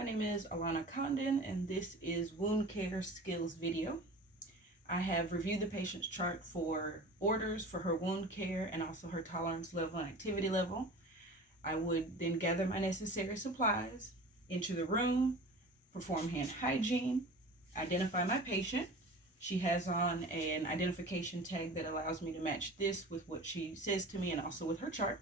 My name is Alana Condon, and this is Wound Care Skills video. I have reviewed the patient's chart for orders for her wound care and also her tolerance level and activity level. I would then gather my necessary supplies, enter the room, perform hand hygiene, identify my patient. She has on an identification tag that allows me to match this with what she says to me and also with her chart.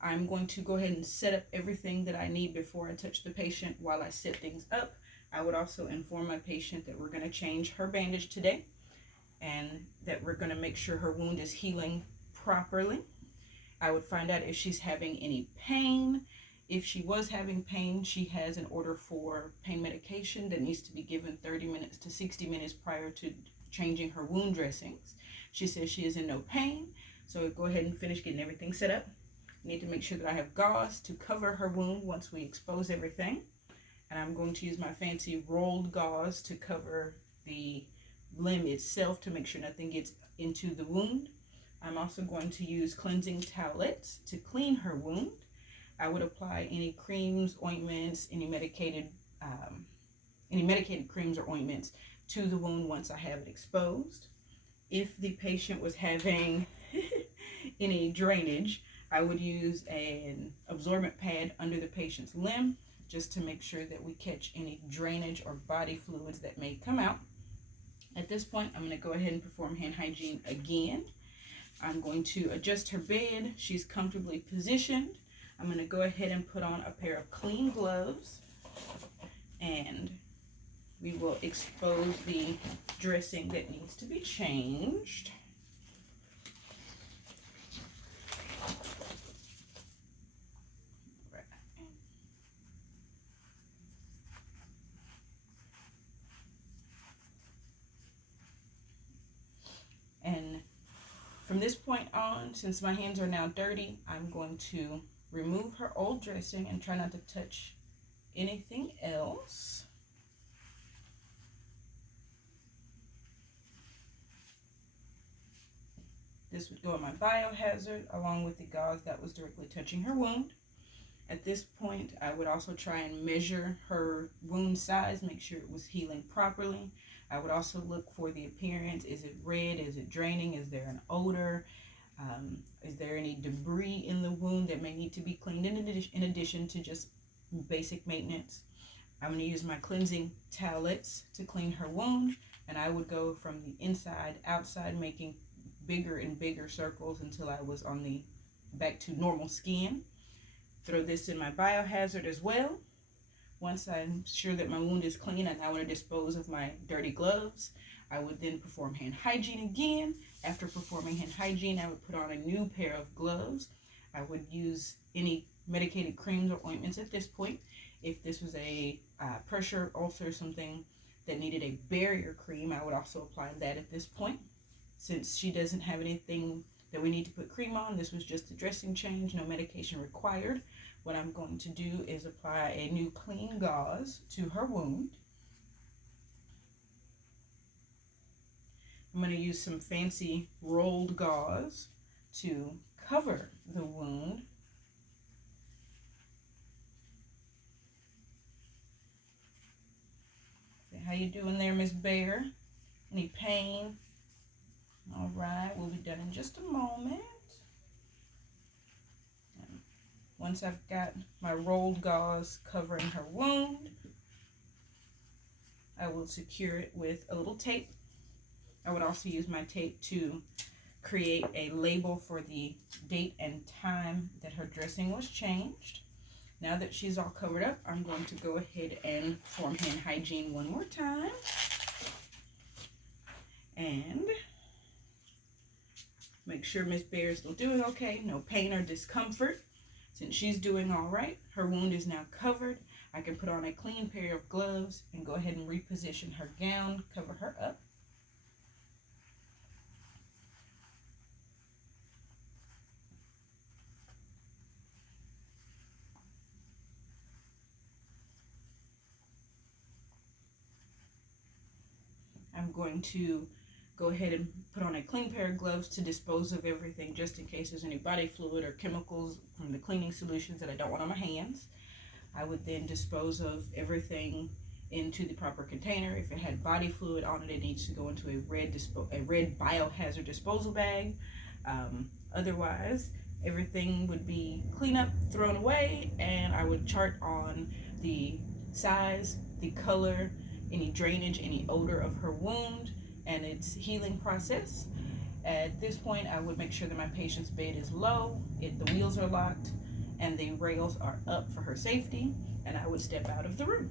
I'm going to go ahead and set up everything that I need before I touch the patient. While I set things up, I would also inform my patient that we're going to change her bandage today and that we're going to make sure her wound is healing properly. I would find out if she's having any pain. If she was having pain, she has an order for pain medication that needs to be given 30 minutes to 60 minutes prior to changing her wound dressings. She says she is in no pain, so go ahead and finish getting everything set up. I need to make sure that I have gauze to cover her wound once we expose everything. And I'm going to use my fancy rolled gauze to cover the limb itself to make sure nothing gets into the wound. I'm also going to use cleansing towelettes to clean her wound. I would apply any creams, ointments, any medicated creams or ointments to the wound once I have it exposed. If the patient was having any drainage, I would use an absorbent pad under the patient's limb just to make sure that we catch any drainage or body fluids that may come out. At this point, I'm going to go ahead and perform hand hygiene again. I'm going to adjust her bed. She's comfortably positioned. I'm going to go ahead and put on a pair of clean gloves, and we will expose the dressing that needs to be changed. And from this point on, since my hands are now dirty, I'm going to remove her old dressing and try not to touch anything else. This would go in my biohazard along with the gauze that was directly touching her wound. At this point, I would also try and measure her wound size, make sure it was healing properly. I would also look for the appearance. Is it red? Is it draining? Is there an odor? Is there any debris in the wound that may need to be cleaned in addition to just basic maintenance? I'm going to use my cleansing towelettes to clean her wound, and I would go from the inside outside, making bigger and bigger circles until I was on the back to normal skin. Throw this in my biohazard as well. Once I'm sure that my wound is clean and I want to dispose of my dirty gloves, I would then perform hand hygiene again. After performing hand hygiene, I would put on a new pair of gloves. I would use any medicated creams or ointments at this point. If this was a pressure ulcer, something that needed a barrier cream, I would also apply that at this point. Since she doesn't have anything that we need to put cream on, this was just a dressing change, no medication required. What I'm going to do is apply a new clean gauze to her wound. I'm going to use some fancy rolled gauze to cover the wound. How you doing there, Miss Bear? Any pain? All right, we'll be done in just a moment. Once I've got my rolled gauze covering her wound, I will secure it with a little tape. I would also use my tape to create a label for the date and time that her dressing was changed. Now that she's all covered up, I'm going to go ahead and perform hand hygiene one more time. And make sure Miss Bear is still doing okay, no pain or discomfort. Since she's doing all right, her wound is now covered. I can put on a clean pair of gloves and go ahead and reposition her gown, cover her up. I'm going to go ahead and put on a clean pair of gloves to dispose of everything, just in case there's any body fluid or chemicals from the cleaning solutions that I don't want on my hands. I would then dispose of everything into the proper container. If it had body fluid on it, it needs to go into a red biohazard disposal bag. Otherwise, everything would be clean up, thrown away, and I would chart on the size, the color, any drainage, any odor of her wound, and its healing process. At this point, I would make sure that my patient's bed is low, the wheels are locked, and the rails are up for her safety, and I would step out of the room.